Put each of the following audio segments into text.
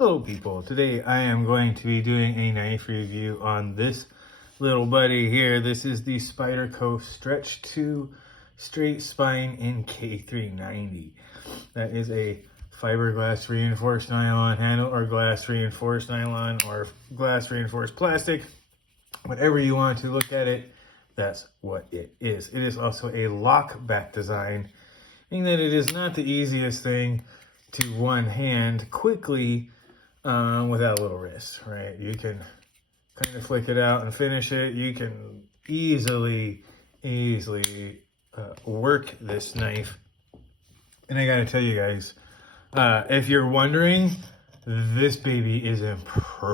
Hello people, today I am going to be doing a knife review on this little buddy here. This is the Spyderco Stretch 2 Straight Spine in K390. That is a fiberglass reinforced nylon handle or glass reinforced nylon or glass reinforced plastic. Whatever you want to look at it, that's what it is. It is also a lock back design, meaning that it is not the easiest thing to one hand quickly without a little wrist, right? You can kind of flick it out and finish it. You can easily work this knife. And I gotta tell you guys, if you're wondering, this baby is impressive.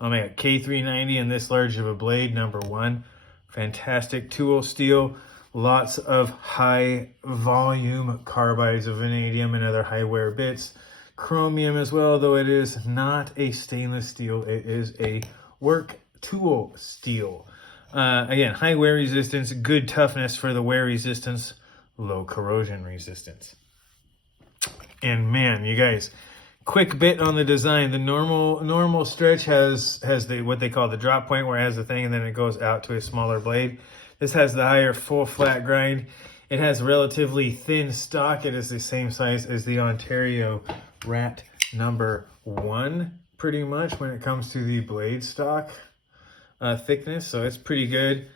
Oh man, K390 in this large of a blade, number one. Fantastic tool steel. Lots of high volume carbides of vanadium and other high wear bits. Chromium as well, though it is not a stainless steel. It is a work tool steel. Again, high wear resistance, good toughness for the wear resistance, low corrosion resistance. And man, you guys, quick bit on the design. The normal stretch has the what they call the drop point, where it has the thing and then it goes out to a smaller blade. This has the higher full flat grind. It has relatively thin stock. It is the same size as the Ontario Rat number 1, pretty much, when it comes to the blade stock thickness. So it's pretty good.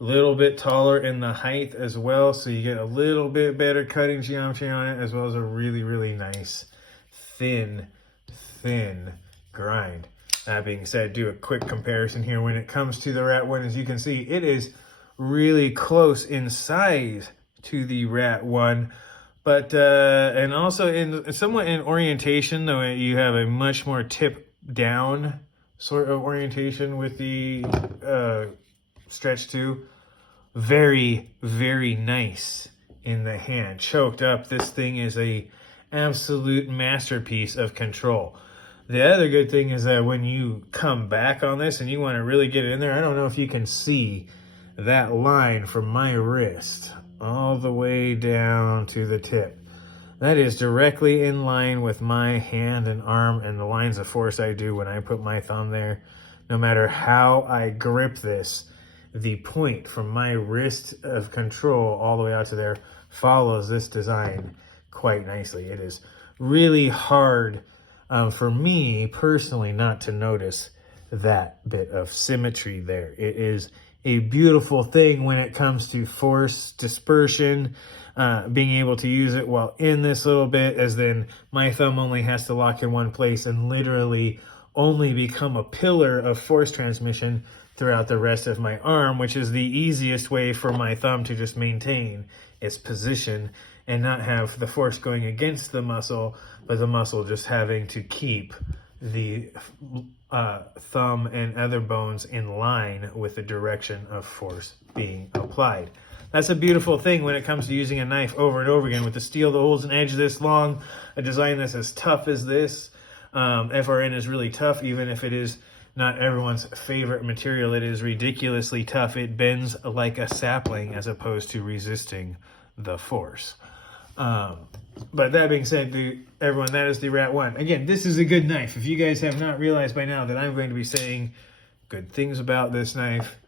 A little bit taller in the height as well, so you get a little bit better cutting geometry on it, as well as a really nice thin grind. That being said, do a quick comparison here. When it comes to the Rat 1, as you can see, it is really close in size to the Rat 1, but and also in somewhat in orientation, though you have a much more tip down sort of orientation with the Stretch 2. Very nice in the hand. Choked up, this thing is a absolute masterpiece of control. The other good thing is that when you come back on this and you want to really get it in there, I don't know if you can see that line from my wrist all the way down to the tip. That is directly in line with my hand and arm and the lines of force I do when I put my thumb there. No matter how I grip this, the point from my wrist of control all the way out to there follows this design quite nicely. It is really hard for me personally not to notice that bit of symmetry there. It is a beautiful thing when it comes to force dispersion, being able to use it while in this little bit, as then my thumb only has to lock in one place and literally only become a pillar of force transmission throughout the rest of my arm, which is the easiest way for my thumb to just maintain its position and not have the force going against the muscle, but the muscle just having to keep the thumb and other bones in line with the direction of force being applied. That's a beautiful thing when it comes to using a knife over and over again. With the steel that holds an edge this long, a design that's as tough as this. FRN is really tough, even if it is not everyone's favorite material. It is ridiculously tough. It bends like a sapling as opposed to resisting the force. But that being said, everyone, that is the Rat 1. Again, this is a good knife. If you guys have not realized by now that I'm going to be saying good things about this knife,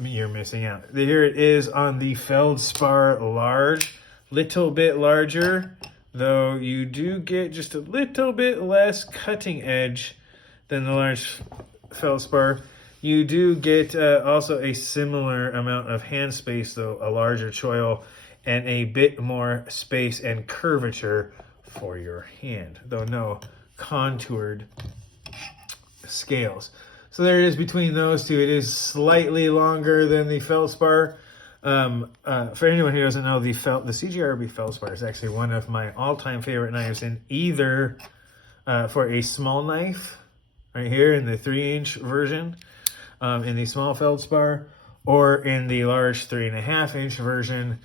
you're missing out. Here it is on the Feldspar Large. Little bit larger, though you do get just a little bit less cutting edge than the large Feldspar. You do get also a similar amount of hand space, though a larger choil, and a bit more space and curvature for your hand, though no contoured scales. So there it is between those two. It is slightly longer than the Feldspar. For anyone who doesn't know, the CGRB Feldspar is actually one of my all-time favorite knives, in either for a small knife, right here in the 3-inch version, in the small Feldspar, or in the large 3.5-inch version.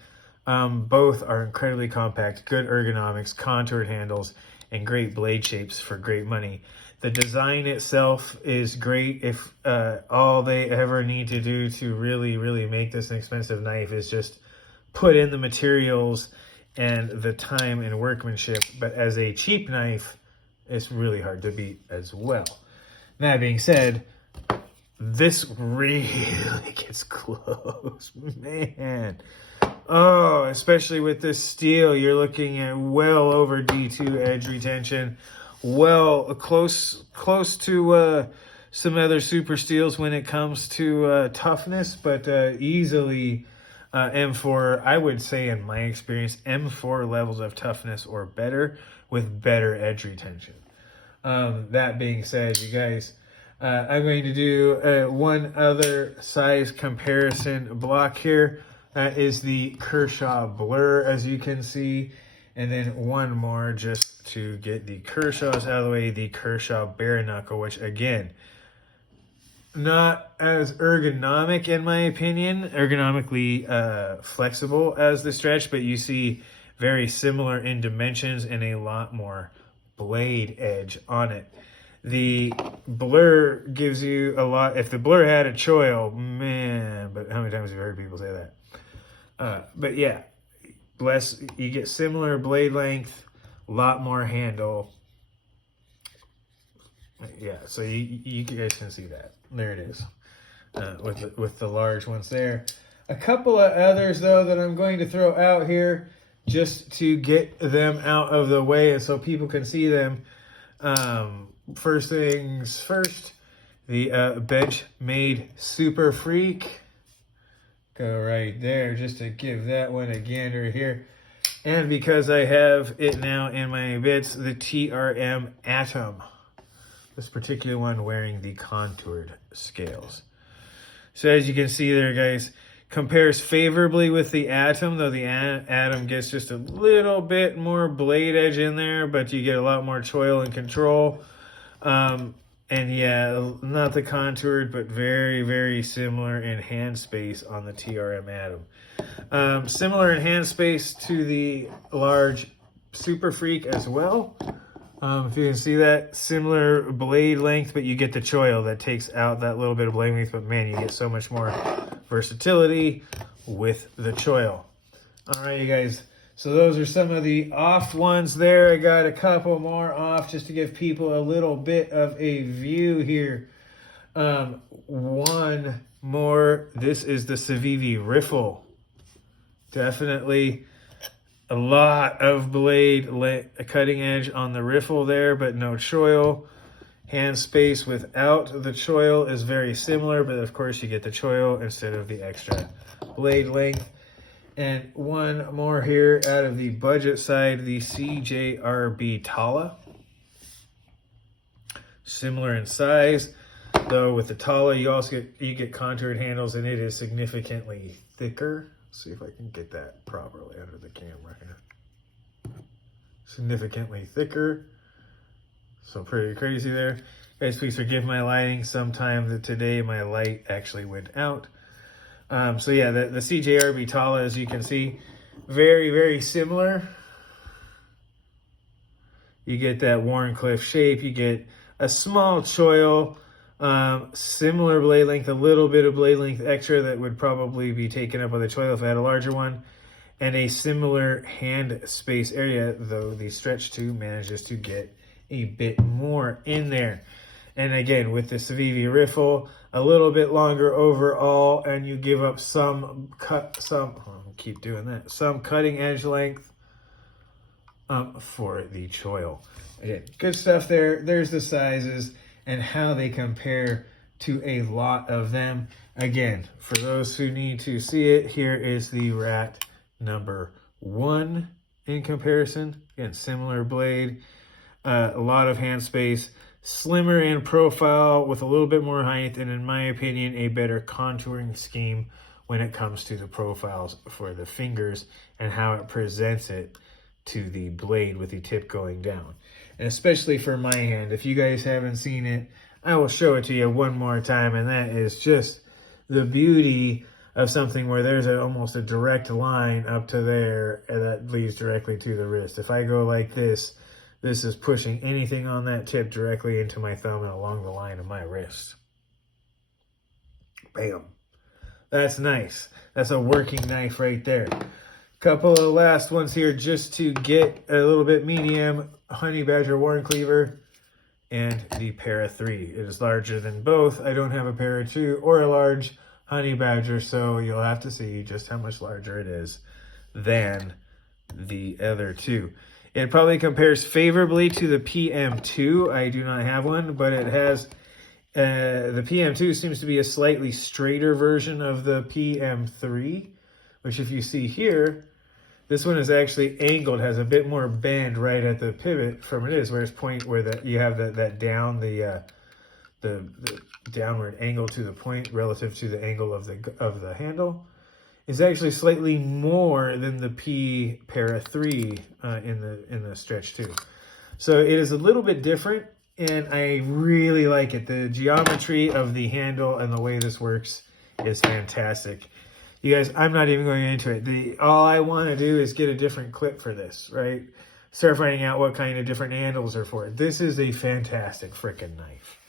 Both are incredibly compact, good ergonomics, contoured handles, and great blade shapes for great money. The design itself is great. If all they ever need to do to really make this an expensive knife is just put in the materials and the time and workmanship. But as a cheap knife, it's really hard to beat as well. That being said, this really gets close, man. Oh, especially with this steel, you're looking at well over D2 edge retention, well close to some other super steels when it comes to toughness, but easily M4, I would say in my experience, M4 levels of toughness or better with better edge retention. That being said, you guys, I'm going to do one other size comparison block here. That is the Kershaw Blur, as you can see. And then one more just to get the Kershaws out of the way, the Kershaw Bare Knuckle, which again, not as ergonomic in my opinion, ergonomically flexible as the Stretch, but you see very similar in dimensions and a lot more blade edge on it. The Blur gives you a lot. If the Blur had a choil, man, but how many times have you heard people say that? But yeah, you get similar blade length, a lot more handle. Yeah, so you guys can see that. There it is, with the large ones there. A couple of others though that I'm going to throw out here just to get them out of the way and so people can see them. First things first, the Benchmade Super Freak. Go right there just to give that one a gander here. And because I have it now in my bits, the TRM Atom. This particular one wearing the contoured scales. So as you can see there, guys, compares favorably with the Atom, though the Atom gets just a little bit more blade edge in there, but you get a lot more choil and control. And yeah, not the contoured, but very, very similar in hand space on the TRM Atom. Similar in hand space to the large Super Freak as well. If you can see that, similar blade length, but you get the choil that takes out that little bit of blade length, but man, you get so much more versatility with the choil. All right, you guys. So those are some of the off ones there. I got a couple more off just to give people a little bit of a view here. One more. This is the Civivi Riffle. Definitely a lot of blade cutting edge on the riffle there, but no choil. Hand space without the choil is very similar, but of course you get the choil instead of the extra blade length. And one more here out of the budget side, the CJRB Tala. Similar in size, though with the Tala you get contoured handles and it is significantly thicker. Let's see if I can get that properly under the camera here. Significantly thicker. So pretty crazy there. Guys, please forgive my lighting. Sometime today my light actually went out. So yeah, the CJRB Tala, as you can see, very, very similar. You get that Warncliffe shape. You get a small choil, similar blade length, a little bit of blade length extra that would probably be taken up by the choil if I had a larger one, and a similar hand space area, though the Stretch 2 manages to get a bit more in there. And again, with the Civivi Riffle, a little bit longer overall, and you give up some cutting edge length for the choil. Again, good stuff there. There's the sizes and how they compare to a lot of them. Again, for those who need to see it, here is the Rat number 1 in comparison. Again, similar blade, a lot of hand space, slimmer in profile with a little bit more height, and in my opinion, a better contouring scheme when it comes to the profiles for the fingers and how it presents it to the blade with the tip going down. And especially for my hand, if you guys haven't seen it, I will show it to you one more time, and that is just the beauty of something where there's almost a direct line up to there and that leads directly to the wrist. If I go like this, this is pushing anything on that tip directly into my thumb and along the line of my wrist. Bam. That's nice. That's a working knife right there. Couple of last ones here just to get a little bit medium. Honey Badger Worn Cleaver and the Para 3. It is larger than both. I don't have a Para 2 or a large Honey Badger, so you'll have to see just how much larger it is than the other two. It probably compares favorably to the PM2. I do not have one, but it has, the PM2 seems to be a slightly straighter version of the PM3, which if you see here, this one is actually angled, has a bit more bend right at the pivot from it is, where it's point where you have that down, the downward angle to the point relative to the angle of the handle is actually slightly more than the P Para 3 in the Stretch 2. So it is a little bit different, and I really like it. The geometry of the handle and the way this works is fantastic. You guys, I'm not even going into it. All I want to do is get a different clip for this, right? Start finding out what kind of different handles are for it. This is a fantastic freaking knife.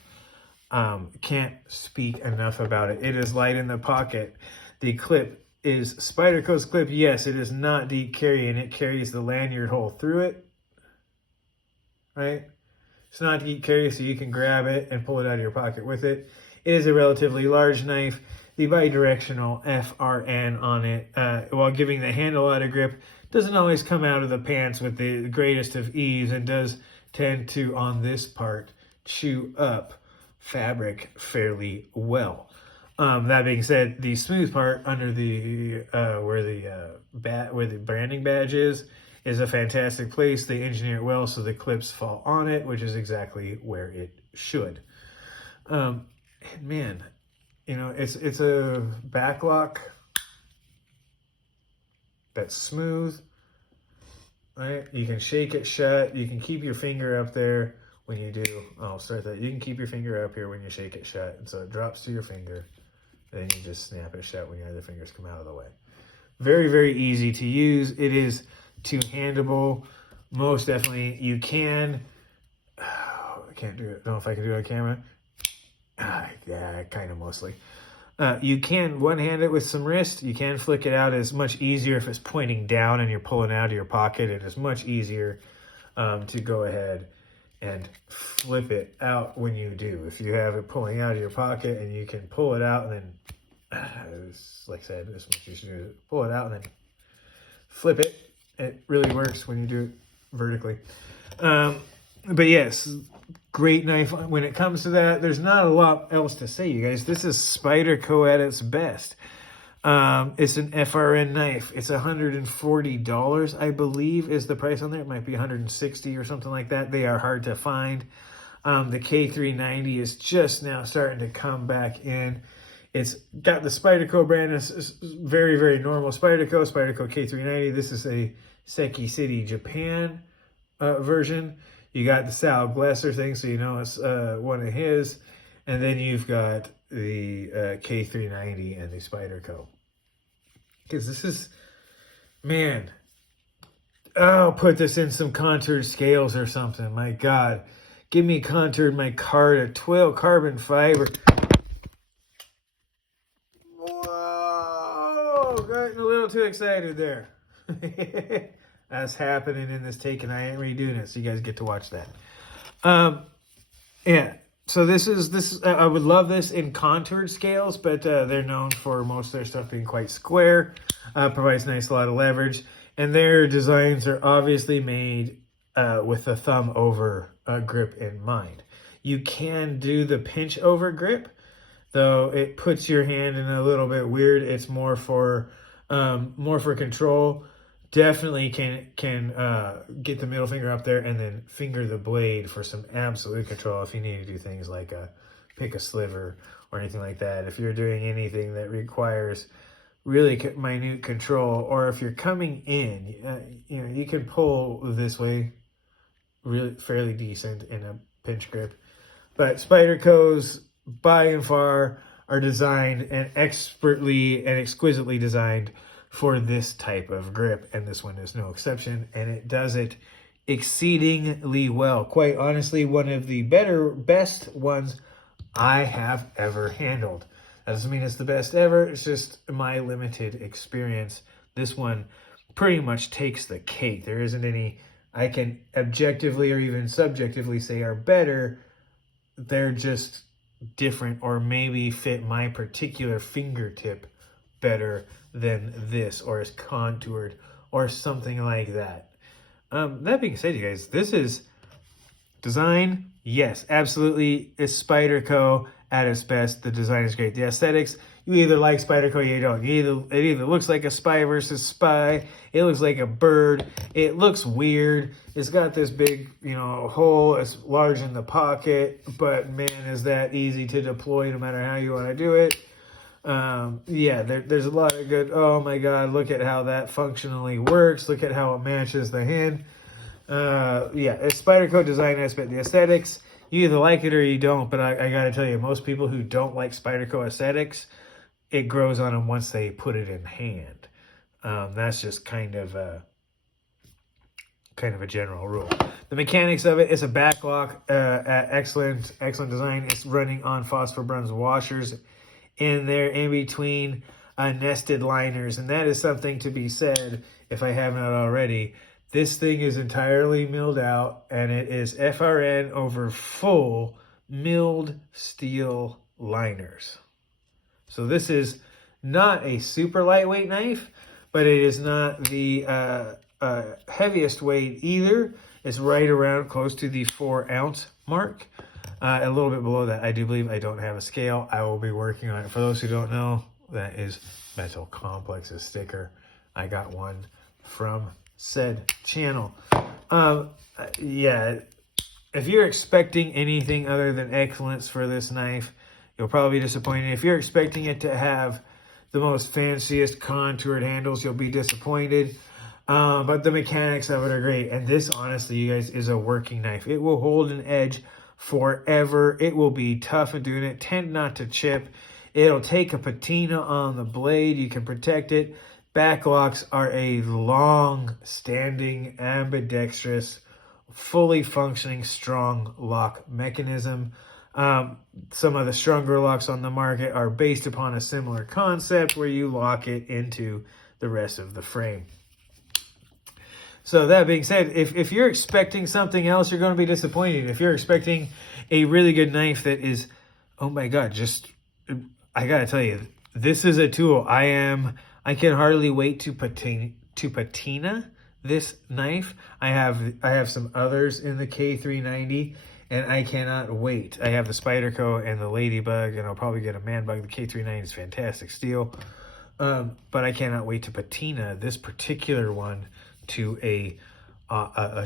Can't speak enough about it. It is light in the pocket. The clip is Spyderco's clip. Yes, it is not deep carry, and it carries the lanyard hole through it, right? It's not deep carry, so you can grab it and pull it out of your pocket with it. It is a relatively large knife. The bidirectional FRN on it, while giving the handle out of grip, doesn't always come out of the pants with the greatest of ease, and does tend to, on this part, chew up fabric fairly well. That being said, the smooth part under the where the branding badge is a fantastic place. They engineer it well so the clips fall on it, which is exactly where it should. And man, you know, it's a backlock that's smooth, right? You can shake it shut. You can keep your finger up there when you do. Oh, start that. You can keep your finger up here when you shake it shut, and so it drops to your finger. Then you just snap it shut when your other fingers come out of the way. Very, very easy to use. It is two-handable. Most definitely, you can. Oh, I can't do it. I don't know if I can do it on camera. Yeah, kind of mostly. You can one-hand it with some wrist. You can flick it out. It's much easier if it's pointing down and you're pulling out of your pocket. It is much easier to go ahead and flip it out when you do. If you have it pulling out of your pocket and you can pull it out and then, like I said, this is what you should do. Pull it out and then flip it. It really works when you do it vertically. But yes, great knife when it comes to that. There's not a lot else to say, you guys. This is Spyderco at its best. It's an FRN knife. It's $140, I believe, is the price on there. It might be $160 or something like that. They are hard to find. The K390 is just now starting to come back in. It's got the Spyderco brand. It's very, very normal Spyderco K390. This is a Seki City, Japan version. You got the Sal Glesser thing, so you know it's one of his. And then you've got the K390 and the Spyderco. Because this is, man, I'll put this in some contoured scales or something. My God. Give me contoured my card, a 12 carbon fiber. Whoa! Got a little too excited there. That's happening in this take, and I ain't redoing it, so you guys get to watch that. Yeah, so this is I would love this in contoured scales, but they're known for most of their stuff being quite square. Provides a lot of leverage, and their designs are obviously made with the thumb over grip in mind. You can do the pinch over grip, though it puts your hand in a little bit weird. It's more for control. Definitely can get the middle finger up there and then finger the blade for some absolute control if you need to do things like pick a sliver or anything like that. If you're doing anything that requires really minute control, or if you're coming in, you know, you can pull this way really fairly decent in a pinch grip. But Spyderco's by and far are designed and expertly and exquisitely designed for this type of grip, and this one is no exception, and it does it exceedingly well. Quite honestly, one of the best ones I have ever handled. That doesn't mean it's the best ever, it's just my limited experience. This one pretty much takes the cake. There isn't any I can objectively or even subjectively say are better. They're just different, or maybe fit my particular fingertip better than this, or is contoured or something like that. That being said, you guys, this is design. Yes, absolutely. It's Spyderco at its best. The design is great. The aesthetics, you either like Spyderco or you don't. It either looks like a spy versus spy. It looks like a bird. It looks weird. It's got this big, hole. It's large in the pocket, but man, is that easy to deploy no matter how you want to do it. Yeah, there's a lot of good. Oh my God, look at how that functionally works. Look at how it matches the hand. Yeah, it's Spyderco design aspect. The aesthetics, you either like it or you don't, but I gotta tell you, most people who don't like Spyderco aesthetics, it grows on them once they put it in hand. That's just kind of a general rule. The mechanics of it, it's a backlock, excellent design. It's running on phosphor bronze washers in there in between nested liners, and that is something to be said if I have not already. This thing is entirely milled out, and it is FRN over full milled steel liners. So this is not a super lightweight knife, but it is not the heaviest weight either. It's right around close to the 4-ounce mark. A little bit below that. I do believe I don't have a scale. I will be working on it. For those who don't know, that is Metal Complex's sticker. I got one from said channel. Yeah, if you're expecting anything other than excellence for this knife, you'll probably be disappointed. If you're expecting it to have the most fanciest contoured handles, you'll be disappointed. But the mechanics of it are great. And this, honestly, you guys, is a working knife. It will hold an edge forever. It will be tough in doing it. Tend not to chip. It'll take a patina on the blade. You can protect it. Backlocks are a long-standing, ambidextrous, fully functioning, strong lock mechanism. Some of the stronger locks on the market are based upon a similar concept where you lock it into the rest of the frame. So that being said, if you're expecting something else, you're going to be disappointed. If you're expecting a really good knife that is, oh my God, I got to tell you, this is a tool. I can hardly wait to patina this knife. I have some others in the K390, and I cannot wait. I have the Spyderco and the Ladybug, and I'll probably get a Man Bug. The K390 is fantastic steel. But I cannot wait to patina this particular one to a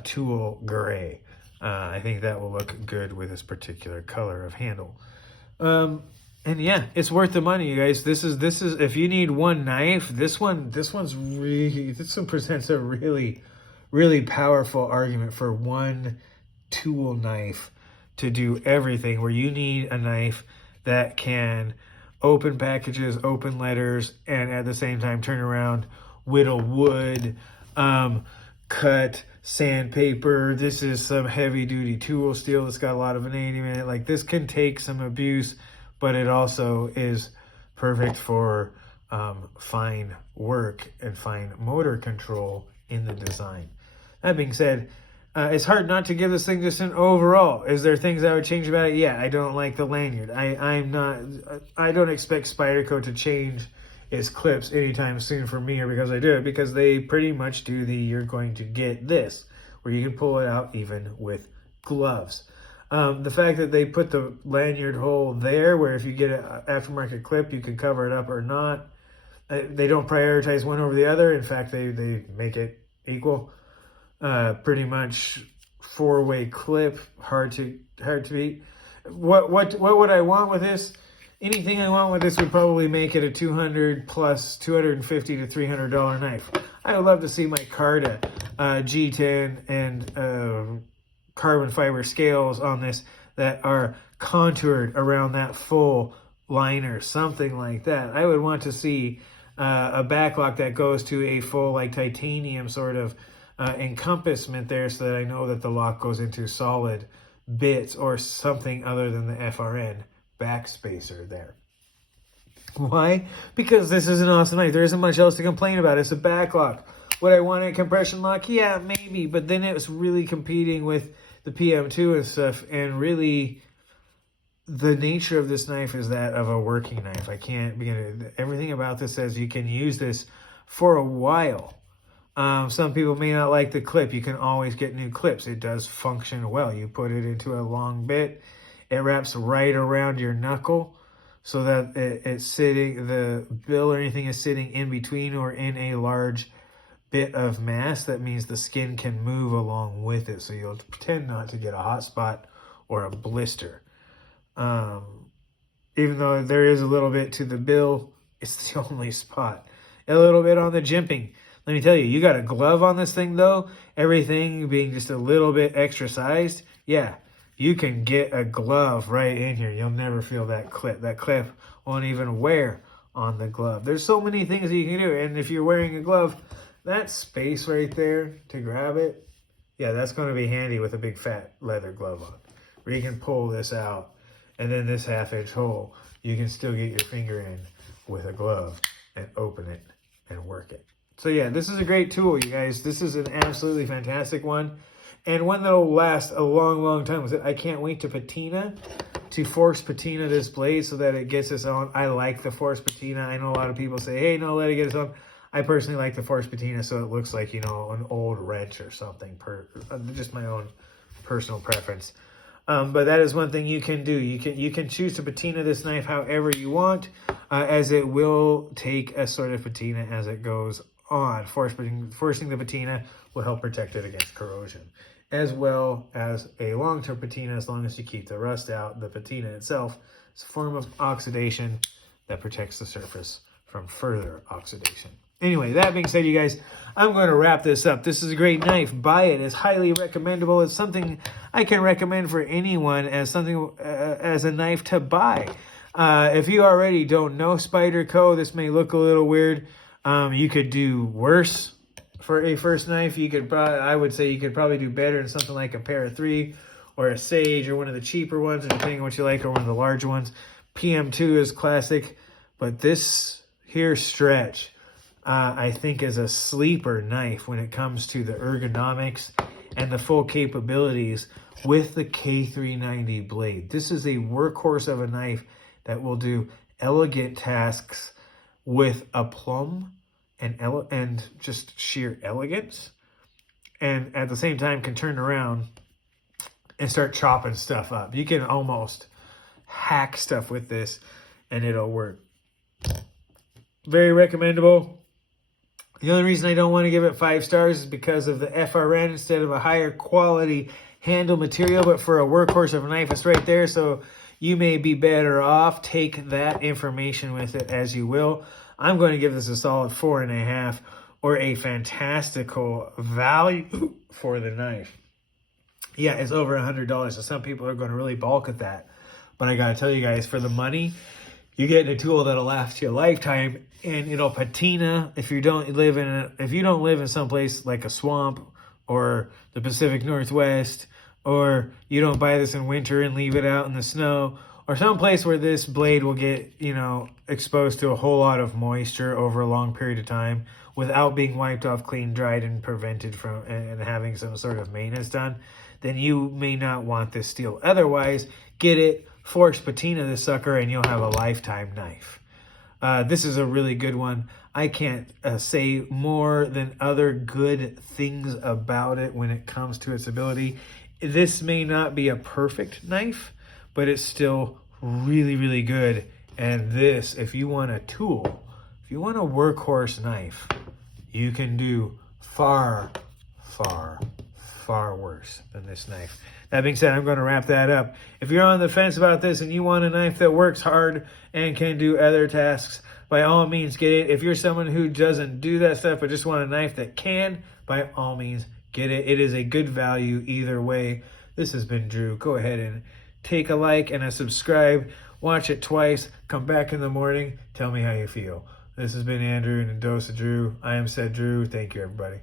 tool gray. I think that will look good with this particular color of handle. And yeah, it's worth the money, you guys. This is if you need one knife, this one presents a really, really powerful argument for one tool knife to do everything, where you need a knife that can open packages, open letters, and at the same time turn around, whittle wood, cut sandpaper. This is some heavy duty tool steel that's got a lot of vanadium in it. Like, this can take some abuse, but it also is perfect for fine work and fine motor control in the design. That being said, it's hard not to give this thing just an overall. Is there things I would change about it? Yeah, I don't like the lanyard. I don't expect Spyderco to change its clips anytime soon for me, or because I do it, because they pretty much do you're going to get this, where you can pull it out even with gloves. The fact that they put the lanyard hole there, where if you get an aftermarket clip, you can cover it up or not. They don't prioritize one over the other. In fact, they make it equal. Pretty much 4-way clip, hard to beat. What would I want with this? Anything I want with this would probably make it a $200 plus $250 to $300 knife. I would love to see my Carta G10 and carbon fiber scales on this that are contoured around that full liner, something like that. I would want to see a backlock that goes to a full, like, titanium sort of encompassment there, so that I know that the lock goes into solid bits or something other than the FRN backspacer there. Why? Because this is an awesome knife. There isn't much else to complain about. It's a backlock. Would I want a compression lock? Yeah, maybe. But then it was really competing with the PM2 and stuff. And really, the nature of this knife is that of a working knife. I can't begin to... Everything about this says you can use this for a while. Some people may not like the clip. You can always get new clips. It does function well. You put it into a long bit. It wraps right around your knuckle so that it's sitting, the bill or anything is sitting in between or in a large bit of mass. That means the skin can move along with it. So you'll tend not to get a hot spot or a blister. Even though there is a little bit to the bill, it's the only spot. A little bit on the jimping. Let me tell you, you got a glove on this thing though, everything being just a little bit extra sized. Yeah, you can get a glove right in here. You'll never feel that clip. That clip won't even wear on the glove. There's so many things that you can do. And if you're wearing a glove, that space right there to grab it, yeah, that's going to be handy with a big fat leather glove on. Where you can pull this out. And then this 1/2 inch hole, you can still get your finger in with a glove and open it and work it. So yeah, this is a great tool, you guys. This is an absolutely fantastic one. And one that will last a long, long time. I can't wait to patina, to force patina this blade so that it gets us on. I like the force patina. I know a lot of people say, hey, no, let it get us on. I personally like the force patina so it looks like, you know, an old wrench or something. Just my own personal preference. But that is one thing you can do. You can choose to patina this knife however you want, as it will take a sort of patina as it goes on. Forcing the patina will help protect it against corrosion, as well as a long-term patina. As long as you keep the rust out, the patina itself is a form of oxidation that protects the surface from further oxidation. Anyway, that being said, you guys, I'm going to wrap this up. This is a great knife. Buy it. It's highly recommendable. It's something I can recommend for anyone as something as a knife to buy. If you already don't know Spyderco, this may look a little weird. You could do worse for a first knife. You could I would say you could probably do better in something like a Para 3 or a Sage or one of the cheaper ones, depending on what you like, or one of the larger ones. PM2 is classic, but this here Stretch, I think, is a sleeper knife when it comes to the ergonomics and the full capabilities with the K390 blade. This is a workhorse of a knife that will do elegant tasks with aplomb and just sheer elegance, and at the same time can turn around and start chopping stuff up. You can almost hack stuff with this and it'll work. Very recommendable. The only reason I don't want to give it 5 stars is because of the FRN instead of a higher quality handle material. But for a workhorse of a knife, it's right there. So you may be better off. Take that information with it as you will. I'm going to give this a solid 4.5, or a fantastical value for the knife. Yeah, it's over $100. So some people are going to really balk at that. But I got to tell you guys, for the money, you get a tool that'll last you a lifetime, and it'll patina. If you don't live in some place like a swamp or the Pacific Northwest, or you don't buy this in winter and leave it out in the snow, or some place where this blade will get, you know, exposed to a whole lot of moisture over a long period of time without being wiped off, clean, dried, and prevented from and having some sort of maintenance done, then you may not want this steel. Otherwise, get it, force patina this sucker, and you'll have a lifetime knife. This is a really good one. I can't say more than other good things about it when it comes to its ability. This may not be a perfect knife, but it's still really, really good. And this, if you want a tool, if you want a workhorse knife, you can do far, far, far worse than this knife. That being said, I'm going to wrap that up. If you're on the fence about this and you want a knife that works hard and can do other tasks, by all means, get it. If you're someone who doesn't do that stuff but just want a knife that can, by all means, get it. It is a good value either way. This has been Drew. Go ahead and take a like and a subscribe. Watch it twice. Come back in the morning. Tell me how you feel. This has been Andrew and a dose of Drew. I am said Drew. Thank you, everybody.